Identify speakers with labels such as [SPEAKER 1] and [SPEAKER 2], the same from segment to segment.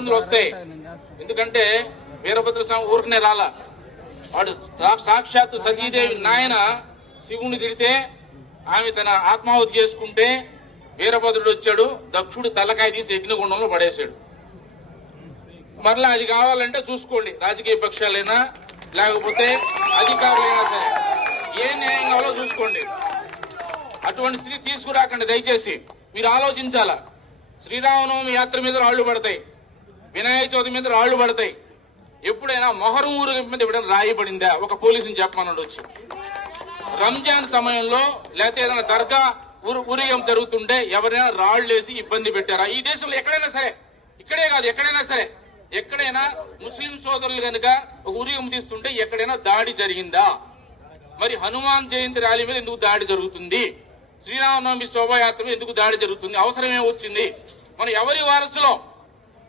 [SPEAKER 1] ఇబ్బందులు వస్తాయి. ఎందుకంటే వీరభద్ర స్వామి ఊరికనే రాలా. వాడు సా- సాక్షాత్తు సతీదేవి నాయన శివుని తిడితే ఆమె తన ఆత్మాహుతి చేసుకుంటే వీరభద్రుడు వచ్చాడు దక్షుడు తలకాయ తీసి యజ్ఞగుండంలో పడేశాడు. మరలా అది కావాలంటే చూసుకోండి రాజకీయ పక్షాలైనా లేకపోతే అధికారులైనా సరే. ఏ న్యాయం కావాలో చూసుకోండి. అటువంటి స్థితి తీసుకురాకండి దయచేసి. మీరు ఆలోచించాలా? శ్రీరామనవమి యాత్ర మీద రాళ్ళు పడతాయి. వినాయక చవితి మీద రాళ్ళు పడతాయి. ఎప్పుడైనా మొహరం ఊరు మీద ఎప్పుడైనా రాయి పడిందా? ఒక పోలీసుని చెప్పమన్నాడు వచ్చి రంజాన్ సమయంలో లేకపోతే ఏదైనా దర్గా ఊరు ఊరేగం జరుగుతుంటే ఎవరైనా రాళ్ళు వేసి ఇబ్బంది పెట్టారా? ఈ దేశంలో ఎక్కడైనా సరే ఇక్కడే కాదు ఎక్కడైనా సరే ఎక్కడైనా ముస్లిం సోదరులు కనుక ఒక ఉరియం తీస్తుంటే ఎక్కడైనా దాడి జరిగిందా? మరి హనుమాన్ జయంతి ర్యాలీ మీద ఎందుకు దాడి జరుగుతుంది? శ్రీరామనవమి శోభాయాత్ర ఎందుకు దాడి జరుగుతుంది? అవసరమే వచ్చింది? మనం ఎవరి వారసులో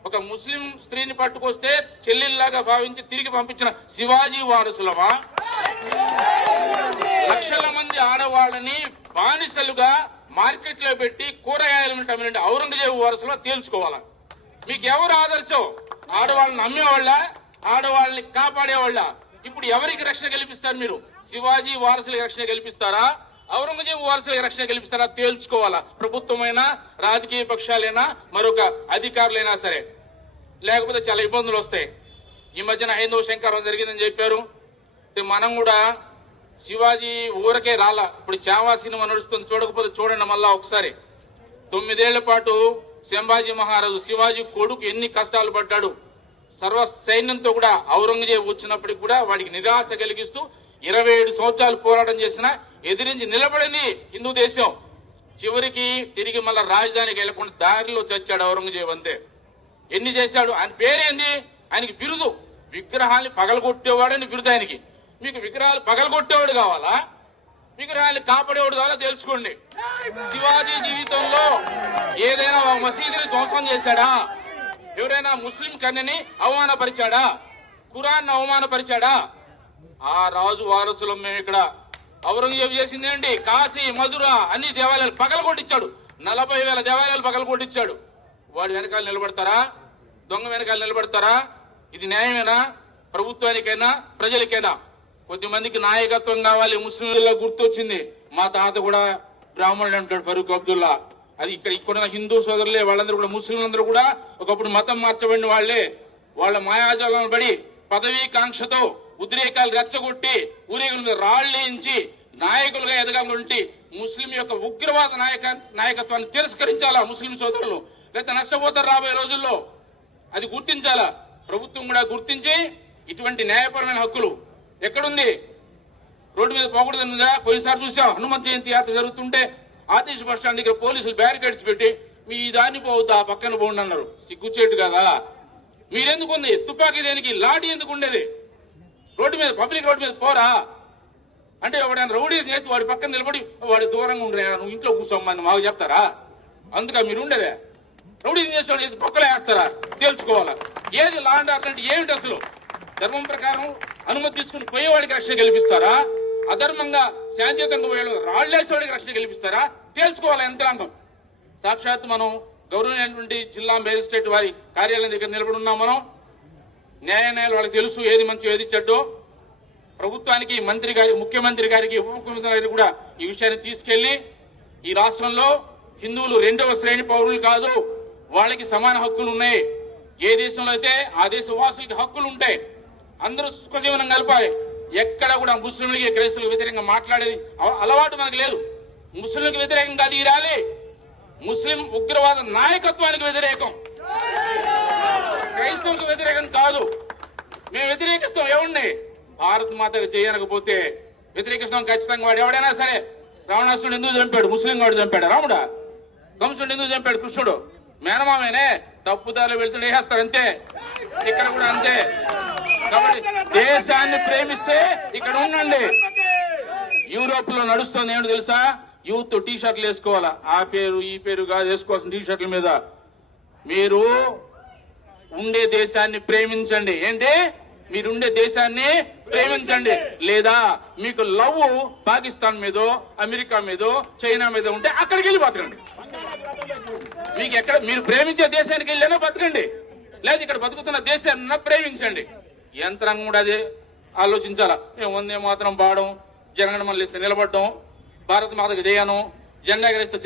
[SPEAKER 1] ఒక ముస్లిం స్త్రీని పట్టుకొస్తే చెల్లెల్లాగా భావించి తిరిగి పంపించిన శివాజీ వారసులమా? లక్షల మంది ఆడవాళ్ళని బానిసలుగా మార్కెట్లో పెట్టి కూరగాయలు అమ్మిన ఔరంగజేబు వారసులో తేల్చుకోవాలా? మీకు ఎవరు ఆదర్శం? ఆడవాళ్ళని నమ్మేవాళ్ళ? ఆడవాళ్ళని కాపాడేవాళ్ళ? ఇప్పుడు ఎవరికి రక్షణ కల్పిస్తారు మీరు? శివాజీ వారసులకు రక్షణ కల్పిస్తారా? ఔరంగజేబు వారసులకు రక్షణ కల్పిస్తారా? తేల్చుకోవాలా? ప్రభుత్వమైనా రాజకీయ పక్షాలైనా మరొక అధికారులైనా సరే. లేకపోతే చాలా ఇబ్బందులు వస్తాయి. ఈ మధ్యన హైందవ శంకరం జరిగిందని చెప్పారు. మనం కూడా శివాజీ ఊరకే రాలా. ఇప్పుడు చావా సినిమా నడుస్తుంది. చూడకపోతే చూడండి మళ్ళా ఒకసారి. తొమ్మిదేళ్ళ పాటు సంభాజీ మహారాజు శివాజీ కొడుకు ఎన్ని కష్టాలు పడ్డాడు. సర్వ సైన్యంతో కూడా ఔరంగజేబు వచ్చినప్పటికి కూడా వాడికి నిరాశ కలిగిస్తూ ఇరవై ఏడు సంవత్సరాలు పోరాటం చేసిన ఎదిరించి నిలబడింది హిందూ దేశం. చివరికి తిరిగి మళ్ళా రాజధానికి వెళ్ళకుండా దారిలో చచ్చాడు ఔరంగజేబు అంతే. ఎన్ని చేశాడు? ఆయన పేరేంది? ఆయనకి బిరుదు. విగ్రహాన్ని పగలగొట్టేవాడని బిరుదు ఆయనకి. మీకు విగ్రహాలు పగలగొట్టేవాడు కావాలా? విగ్రహాన్ని కాపాడేవాడు కావాలా తెలుసుకోండి. శివాజీ జీవితంలో ఏదైనా ఒక మసీదుని ధ్వంసం చేశాడా? ఎవరైనా ముస్లిం కన్యని అవమానపరిచాడా? ఖురాన్ అవమానపరిచాడా? ఆ రాజు వారసులం మేము ఇక్కడ. ఔరంగజేబు చేసింది ఏంటి? కాశీ మధుర అన్ని దేవాలయాలు పగలగొట్టించాడు. నలభై వేల దేవాలయాలు పగలగొట్టించాడు. వాడి వెనకాల నిలబడతారా? దొంగ వెనకాల నిలబడతారా? ఇది న్యాయమేనా? ప్రభుత్వానికైనా ప్రజలకైనా? కొద్ది మందికి నాయకత్వం కావాలి ముస్లింలలో గుర్తొచ్చింది. మా తాత కూడా బ్రాహ్మణుడు అంటాడు ఫరూక్ అబ్దుల్లా. అది ఇక్కడ ఇక్కడ హిందూ సోదరులే వాళ్ళందరూ కూడా ముస్లింలందరూ కూడా ఒకప్పుడు మతం మార్చబడిన వాళ్ళే. వాళ్ళ మాయాజాలం పడి పదవీకాంక్షతో ఉద్రేకాలు రెచ్చగొట్టి ఊరేగుల మీద రాళ్ళేయించి నాయకులుగా ఎదగాలంటే ముస్లిం యొక్క ఉగ్రవాద నాయక నాయకత్వాన్ని తిరస్కరించాలా ముస్లిం సోదరులు? లేకపోతే నష్టపోతారు రాబోయే రోజుల్లో? అది గుర్తించాలా? ప్రభుత్వం కూడా గుర్తించి ఇటువంటి న్యాయపరమైన హక్కులు ఎక్కడుంది? రోడ్డు మీద పోకూడదు పోయినసారి చూసాం హనుమంత జయంతి యాత్ర జరుగుతుంటే ఆర్టీసీ బస్ స్టాండ్ దగ్గర పోలీసులు బ్యారికేడ్స్ పెట్టి మీ దాన్ని పోవద్దు ఆ పక్కన పోండి అన్నారు. సిగ్గుచేటు కదా? మీరెందుకు ఉంది తుపాకీ దేనికి? లాఠీ ఎందుకు ఉండేది? రోడ్డు మీద పబ్లిక్ రోడ్డు మీద పోరా? అంటే ఎవడైనా రౌడీ చేసి వాడి పక్కన నిలబడి వాడు దూరంగా ఉండరా నువ్వు ఇంట్లో కూర్చోమని మాకు చెప్తారా? అందుక మీరు ఉండేదే. రౌడీ చేసేవాడు పక్కలే వేస్తారా? తేల్చుకోవాలా? ఏది లాండ్ ఆర్డర్ అంటే ఏమిటి అసలు? ధర్మం ప్రకారం అనుమతి తీసుకుని పోయేవాడికి రక్షణ కల్పిస్తారా? అధర్మంగా శాంతియుతంగా పోయేవాడు రాళ్ళేసేవాడికి రక్షణ కల్పిస్తారా? తేల్చుకోవాలా? యంత్రాంగం సాక్షాత్ మనం గౌరవమైనటువంటి జిల్లా మేజిస్ట్రేట్ వారి కార్యాలయం దగ్గర నిలబడి ఉన్నాం మనం. న్యాయ న్యాయాలు వాళ్ళకి తెలుసు ఏది మంచి ఏది చెడ్డో. ప్రభుత్వానికి మంత్రి గారి ముఖ్యమంత్రి గారికి ఉప ముఖ్యమంత్రి గారికి కూడా ఈ విషయాన్ని తీసుకెళ్ళి ఈ రాష్ట్రంలో హిందువులు రెండవ శ్రేణి పౌరులు కాదు. వాళ్ళకి సమాన హక్కులు ఉన్నాయి. ఏ దేశంలో అయితే ఆ దేశ వాసులకి హక్కులు ఉంటాయి అందరూ సుఖజీవనం కలపాలి ఎక్కడ కూడా ముస్లింలకి క్రైస్తవులకు వ్యతిరేకంగా మాట్లాడేది అలవాటు మనకు లేదు. ముస్లింలకు వ్యతిరేకంగా తీరాలి ముస్లిం ఉగ్రవాద నాయకత్వానికి వ్యతిరేకం. క్రైస్తవులకు వ్యతిరేకం కాదు. మేము వ్యతిరేకిస్తాం ఎవరిని? భారత్ మాతకు చేయనకపోతే వ్యతిరేకిస్తాం ఖచ్చితంగా వాడు ఎవడైనా సరే. రావణాసుడు ఎందుకు చంపాడు ముస్లిం వాడు చంపాడు. రాముడా? కంసుడు ఎందుకు చంపాడు కృష్ణుడు? మేనమామేనే తప్పుదారులు వెళ్తుండే వేసేస్తారు అంతే. ఇక్కడ కూడా అంతే. కాబట్టి దేశాన్ని ప్రేమిస్తే ఇక్కడ ఉండండి. యూరోప్లో నడుస్తుంది ఏంటో తెలుసా? యూత్ టీ షర్ట్లు వేసుకోవాలా? ఆ పేరు ఈ పేరు కాదు వేసుకోవాల్సిన టీ షర్ట్ల మీద. మీరు ఉండే దేశాన్ని ప్రేమించండి. ఏంటి? మీరుండే దేశాన్ని ప్రేమించండి. లేదా మీకు లవ్ పాకిస్తాన్ మీదో అమెరికా మీదో చైనా మీద ఉంటే అక్కడికి వెళ్ళి బతకండి. మీకు ఎక్కడ మీరు ప్రేమించే దేశానికి వెళ్ళినా బతకండి. లేదా ఇక్కడ బతుకుతున్న దేశాన్ని ప్రేమించండి. యంత్రాంగం కూడా అదే. ఆలోచించాలా? మేము వందే మాత్రం పాడడం జనగణ మళ్ళీ నిలబడడం. భారత మాతకు జయను. జెండా ఎగరేస్తే